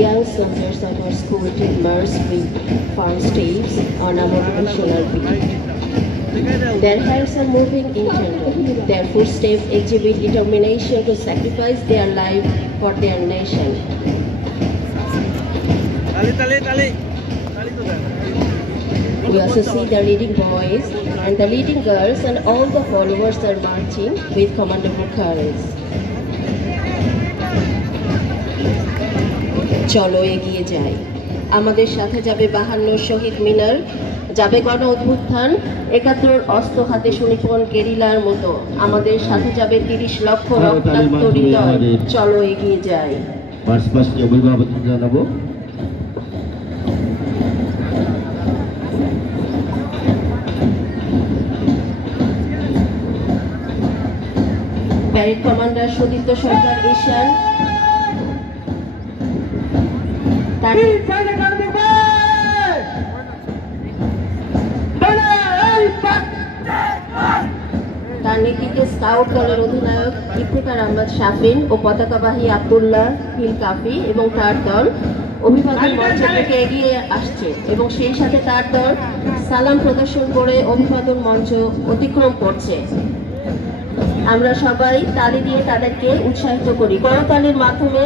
young soldiers of our school take march with firm steps on a motivational beat. Their hands are moving in tandem. Their footsteps exhibit determination to sacrifice their life for their nation. We also see the leading boys and the leading girls, and all the followers are marching with commendable courage. চলো এগিয়ে যাই। আমাদের সাথে যাবে 52 শহীদ মিনার, যাবে গণ অভ্যুত্থান, 71 অস্ত্র হাতে সুনিপুণ গেরিলার মতো। আমাদের সাথে যাবে 30 লক্ষ রক্তাক্ত হৃদয়। চলো এগিয়ে যাই। পাশাপাশি অভিভাবক জানাবো। প্যারেড কমান্ডার সুদীপ্ত সরকার ঈশান তার নেতৃত্বে স্কাউট দলের অধিনায়ক ইফতেখার আহমদ শাফিন ও পতাকাবাহী আব্দুল্লাহ হিল কাফি এবং তার দল অভিবাদন মঞ্চ থেকে এগিয়ে আসছে এবং সেই সাথে তার দল সালাম প্রদর্শন করে অভিবাদন মঞ্চ অতিক্রম করছে। আমরা সবাই তালি দিয়ে তাদেরকে উৎসাহিত করি, করতালির মাধ্যমে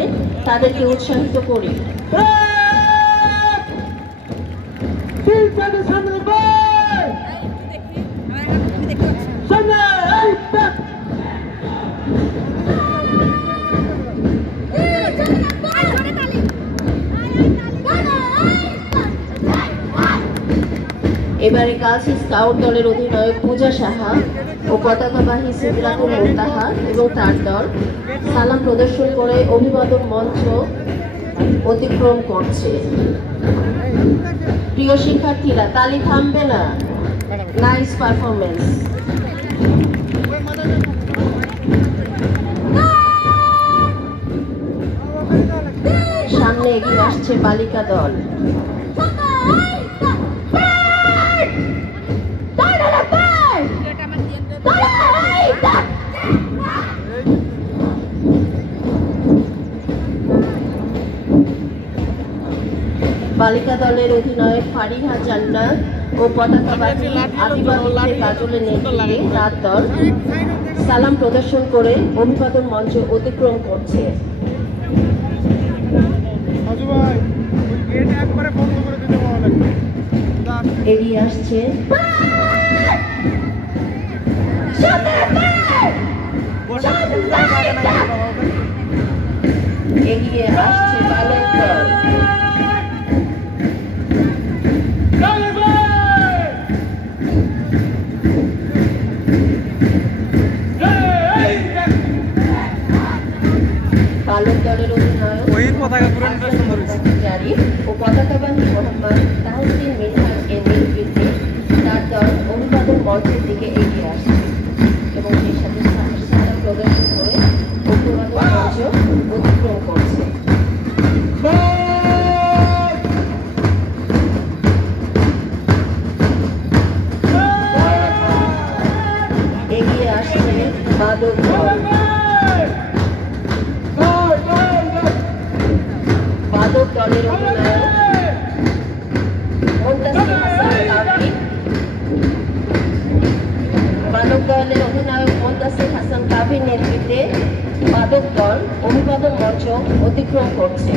তাদেরকে উৎসাহিত করি। এবারে গার্লস স্কাউট দলের অধিনায়ক পূজা সাহা ও পতাকাবাহী সিদ্রাতুল মুনতাহা এবং তার দল সালাম প্রদর্শন করে অভিবাদন মঞ্চ অতিক্রম করছে। প্রিয় শিক্ষার্থীরা, তালি থামবে না। Nice performance. সামনে এগিয়ে আসছে বালিকা দল। বালিকা দলের অধিনায়ক ফারিহা জান্নাত ও পতাকাবাহী আদিবাদী কাজলের নেতৃত্বে তার দল সালাম প্রদর্শন করে অভিবাদন মঞ্চ অতিক্রম করছে। এগিয়ে আসছে বালক দল। বালক দলের অধিনায়ক ও পতাকাবাহী মোহাম্মদ তাহসিন মিনহাজ এর নেতৃত্বে তার দল অভিবাদন মঞ্চের দিকে এগিয়ে আসছে এবং সেই সাথে সালাম প্রদর্শন করে অভিবাদন মঞ্চ অতিক্রম করছে। এগিয়ে আসছে বাদক দল। বাদক দলের অধিনায়ক মুনতাসির হাসান কাভির নেতৃত্বে বাদক দল অভিবাদন মঞ্চ অতিক্রম করছে।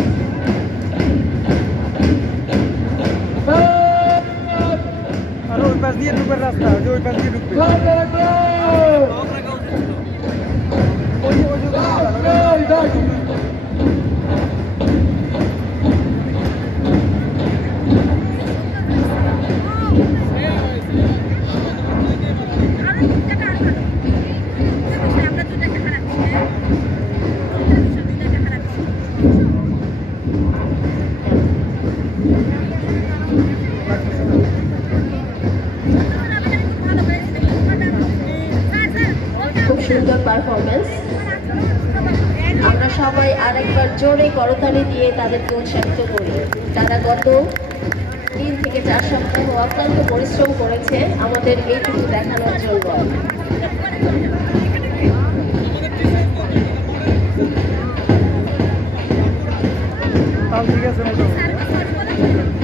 খুব সুন্দর পারফরমেন্স। আমরা সবাই আরেকবার জোরে করতালি দিয়ে তাদেরকে উৎসাহিত করি। তারা গত 3 থেকে 4 সপ্তাহ অক্লান্ত পরিশ্রম করেছে আমাদের এইটুকু দেখানোর জন্য। তাও ঠিক আছে মোটামুটি।